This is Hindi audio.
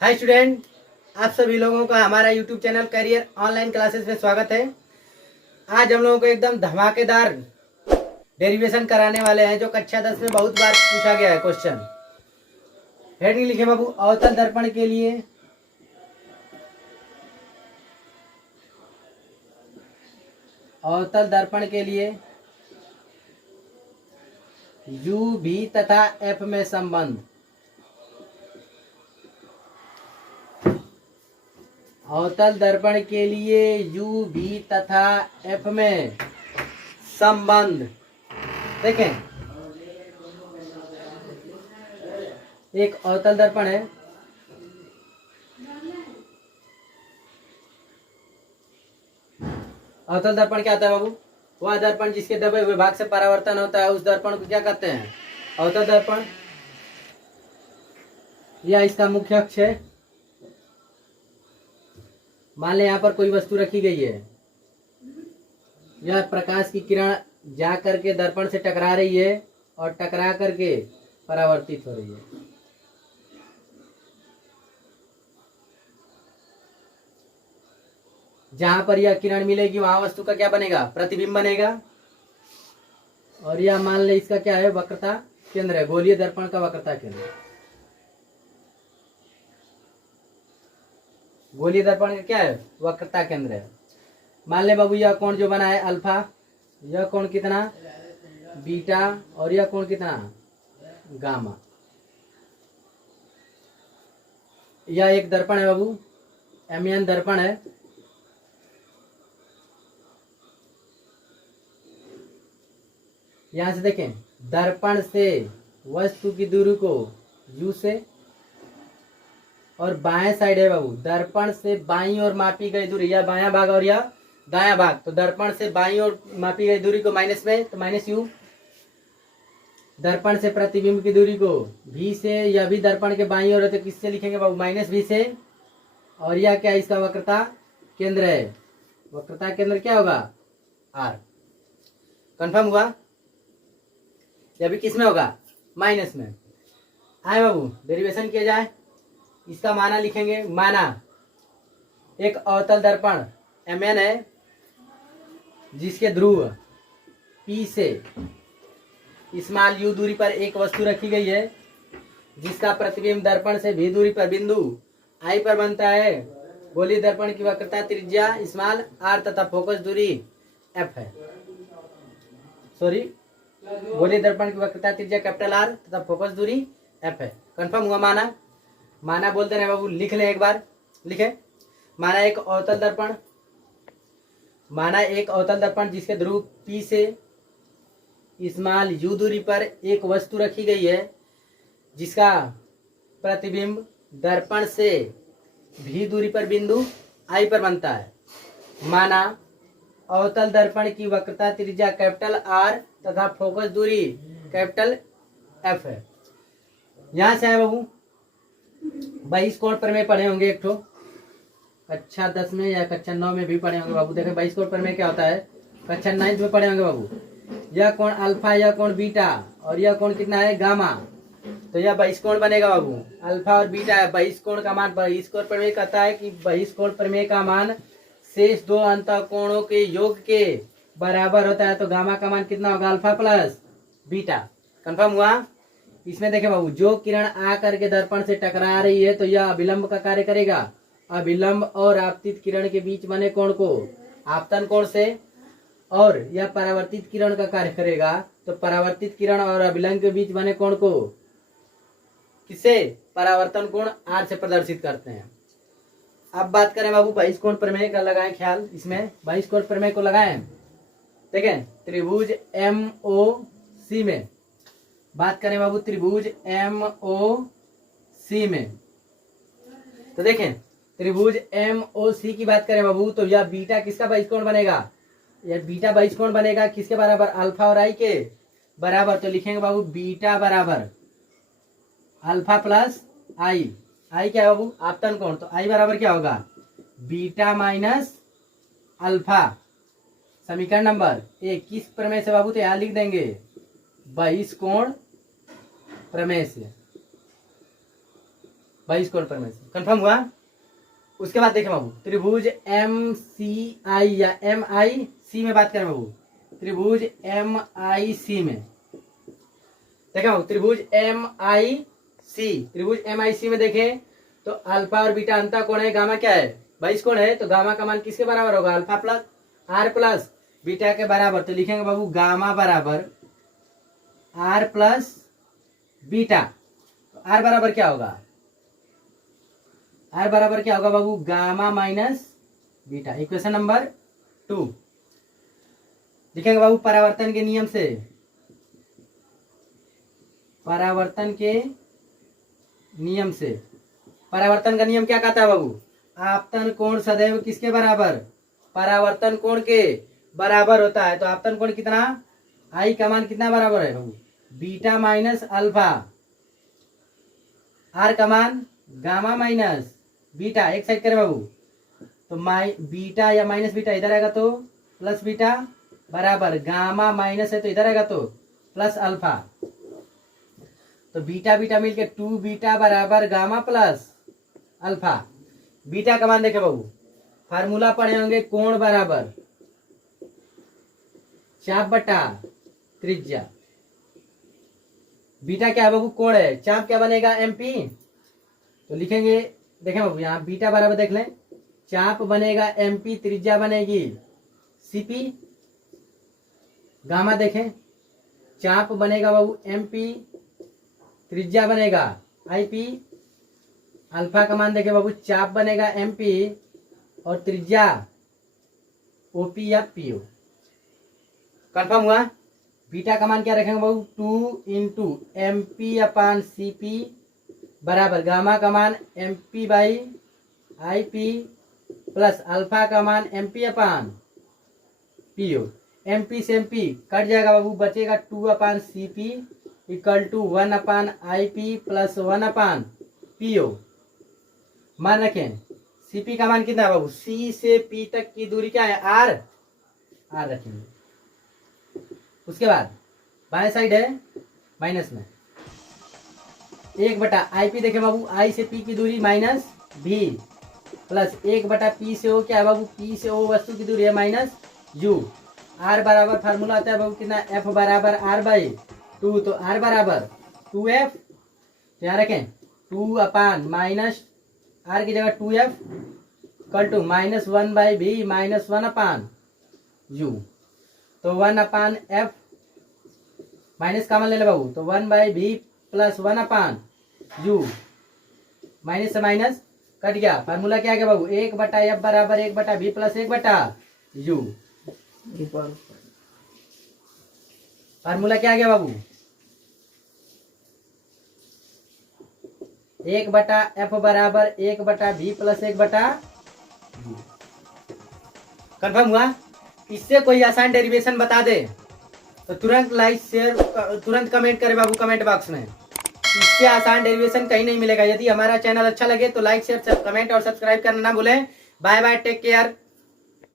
हाय स्टूडेंट, आप सभी लोगों का हमारा YouTube channel career online classes में स्वागत है। आज हम लोगों को एकदम धमाकेदार डेरिवेशन कराने वाले हैं जो कक्षा 10 में बहुत बार पूछा गया है क्वेश्चन। हेडिंग लिखे बाबू, अवतल दर्पण के लिए यू भी तथा एफ में संबंध। अवतल दर्पण के लिए यू भी तथा एफ में संबंध। देखें, एक अवतल दर्पण है, अवतल दर्पण क्या होता है बाबू? वह दर्पण जिसके दबे हुए भाग से परावर्तन होता है उस दर्पण को क्या कहते हैं? अवतल दर्पण। यह इसका मुख्य अक्ष है। मान लें यहाँ पर कोई वस्तु रखी गई है, यह प्रकाश की किरण जा करके दर्पण से टकरा रही है और टकरा करके परावर्तित हो रही है। जहां पर यह किरण मिलेगी वहां वस्तु का क्या बनेगा? प्रतिबिंब बनेगा। और यह मान ले इसका क्या है? वक्रता केंद्र है, गोलीय दर्पण का वक्रता केंद्र। गोलीय दर्पण का क्या है? वक्रता केंद्र है। मान ले बाबू, यह कोण जो बना है अल्फा, यह कोण कितना? बीटा, और यह कोण कितना? गामा। यह एक दर्पण है बाबू, एमियन दर्पण है। यहां से देखें, दर्पण से वस्तु की दूरी को u से, और बाएं साइड है बाबू, दर्पण से बाईं ओर मापी गई दूरी, या बायां भाग और या दायां भाग, तो दर्पण से बाईं ओर मापी गई दूरी को माइनस में, तो माइनस u। दर्पण से प्रतिबिंब की दूरी को v से, यह भी दर्पण के बाईं ओर है तो किससे लिखेंगे बाबू? माइनस v से। और यह क्या? इसका वक्रता केंद्र है। वक्रता केंद्र क्या होगा? r। कंफर्म हुआ? यह भी किस में होगा? माइनस में। आए बाबू, डेरिवेशन किया जाए। इसका माना लिखेंगे। माना, एक अवतल दर्पण Mn है जिसके ध्रुव P से स्मॉल u दूरी पर एक वस्तु रखी गई है जिसका प्रतिबिंब दर्पण से v दूरी पर बिंदु I पर बनता है। गोलीय दर्पण की वक्रता त्रिज्या स्मॉल r तथा फोकस दूरी f है। सॉरी, गोलीय दर्पण की वक्रता त्रिज्या कैपिटल R तथा फोकस दूरी f है। कंफर्म हुआ? माना, माना बोलते रहे बाबू, लिख ले एक बार। लिखे, माना एक अवतल दर्पण, माना एक अवतल दर्पण जिसके ध्रुव P से स्मॉल u दूरी पर एक वस्तु रखी गई है जिसका प्रतिबिंब दर्पण से v दूरी पर बिंदु I पर बनता है। माना अवतल दर्पण की वक्रता त्रिज्या कैपिटल R तथा फोकस दूरी कैपिटल F है। यहां से आए बाबू, बहिष्कोण प्रमेय पढ़े होंगे एक ठो, कक्षा 10 में या कक्षा 9 में भी पढ़े होंगे बाबू। देखे, बहिष्कोण प्रमेय क्या होता है? कक्षा 9 में पढ़े होंगे बाबू। यह कोण अल्फा, यह कोण बीटा, और यह कोण कितना है? गामा। तो यह बहिष्कोण बनेगा बाबू। अल्फा और बीटा है। बहिष्कोण का मान, बहिष्कोण प्रमेय कहता है कि बहिष्कोण प्रमेय का मान शेष दो अंतःकोणों के योग के बराबर होता है। तो गामा का मान कितना होगा? Alpha plus beta. कंफर्म हुआ? इसमें देखे बाबू, जो किरण आकर के दर्पण से टकरा रही है तो यह अभिलंब का कार्य करेगा। अभिलंब और आपतित किरण के बीच बने कोण को आपतन कोण से, और यह परावर्तित किरण का कार्य करेगा तो परावर्तित किरण और अभिलंब के बीच बने कोण को किससे? परावर्तन कोण R से प्रदर्शित करते हैं। अब बात करें बाबू बहिष्कोण प्रमेय का, लगाएं ख्याल। इसमें बहिष्कोण प्रमेय को लगाएं। देखें, त्रिभुज MOC में बात करें बाबू, त्रिभुज MOC में, तो देखें त्रिभुज MOC की बात करें बाबू, तो यह बीटा किसका बहिष्कोण बनेगा? यह बीटा बहिष्कोण बनेगा किसके बराबर? अल्फा और I के बराबर। तो लिखेंगे बाबू, बीटा बराबर अल्फा प्लस I। I क्या है बाबू? आपतन कोण। तो I बराबर क्या होगा? Beta minus alpha. समीकरण नंबर 1 किस प्रमेय से बाबू? तो यहां लिख देंगे बहिष्कोण प्रमेय से। 22 कोण पर में से। कंफर्म हुआ। उसके बाद देखें बाबू त्रिभुज एम सी आई या एम आई सी में बात करें बाबू, त्रिभुज एम आई सी में देखें बाबू, त्रिभुज एम आई सी, त्रिभुज एम आई सी में देखें तो अल्फा और बीटा अंतर कोण है, गामा क्या है 22 कोण है, तो गामा का मान किसके बराबर होगा, alpha plus R plus beta के बराबर। तो लिखेंगे बाबू गामा बराबर आर प्लस बीटा। आर बराबर क्या होगा, आर बराबर क्या होगा बाबू, gamma minus beta. Equation number 2 लिखेंगे बाबू परावर्तन के नियम से, परावर्तन के नियम से। परावर्तन का नियम क्या कहता है बाबू, आपतन कोण सदैव किसके बराबर, परावर्तन कोण के बराबर होता है। तो आपतन कोण कितना, आई का मान कितना बराबर है बाबू, बीटा माइनस अल्फा, आर का मान गामा माइनस बीटा। एक साइड करें बाबू, तो बीटा या माइनस बीटा इधर आएगा तो प्लस बीटा बराबर गामा माइनस है तो इधर आएगा तो प्लस अल्फा। तो बीटा बीटा मिलके 2 बीटा बराबर गामा प्लस अल्फा। बीटा का मान देखे बाबू, फार्मूला पढ़े होंगे कोण बराबर चाप बटा त्रिज्या। बीटा क्या है बाबू, कोण है, चाप क्या बनेगा एमपी। तो लिखेंगे देखें बाबू यहाँ बीटा बराबर देख लें, चाप बनेगा एमपी, त्रिज्या बनेगी सीपी। गामा देखें, चाप बनेगा बाबू एमपी, त्रिज्या बनेगा आईपी। अल्फा का मान देखें बाबू, चाप बनेगा एमपी और त्रिज्या ओपी या पीओ। कंफर्म हुआ। बीटा का मान क्या रखेंगे बाबू, 2 into M P upon C P बराबर गामा का मान M P by I P plus alpha का मान M P upon PO. M P से एम पी कट जाएगा बाबू, बचेगा 2 upon C P equal to 1 upon I P plus 1 upon PO. मान रखें सीपी का मान कितना है बाबू, सी से पी तक की दूरी क्या है, आर, आर रखेंगे। उसके बाद बाएं साइड है माइनस में 1 बटा आई पी देखें बाबू, आई से पी की दूरी माइनस भी प्लस 1 बटा पी से ओ क्या है बाबू, पी से ओ वस्तु की दूरी है माइनस यू। आर बराबर फार्मूला आता है बाबू कितना, एफ बराबर आर बाई 2। तो आर बराबर 2f, यहाँ रखें 2 अपान माइनस आर की जगह 2f कल टू माइनस 1 बाई भी माइनस 1 अपान यू। तो 1 अपान एफ माइनस कॉमन ले ले बाबू, तो 1 बाई भी प्लस 1 अपान यू। माइनस से माइनस कट गया, फार्मूला क्या गया बाबू, 1 बटा एफ बराबर 1 बटा भी प्लस 1 बटा यू। फार्मूला क्या गया बाबू, 1 बटा एफ बराबर 1 बटा भी प्लस 1 बटा यू। कंफर्म हुआ। इससे कोई आसान डेरिवेशन बता दे तो तुरंत लाइक शेयर तुरंत कमेंट करे बाबू कमेंट बॉक्स में। इससे आसान डेरिवेशन कहीं नहीं मिलेगा। यदि हमारा चैनल अच्छा लगे तो लाइक शेयर कमेंट और सब्सक्राइब करना ना भूलें। Bye bye, take care.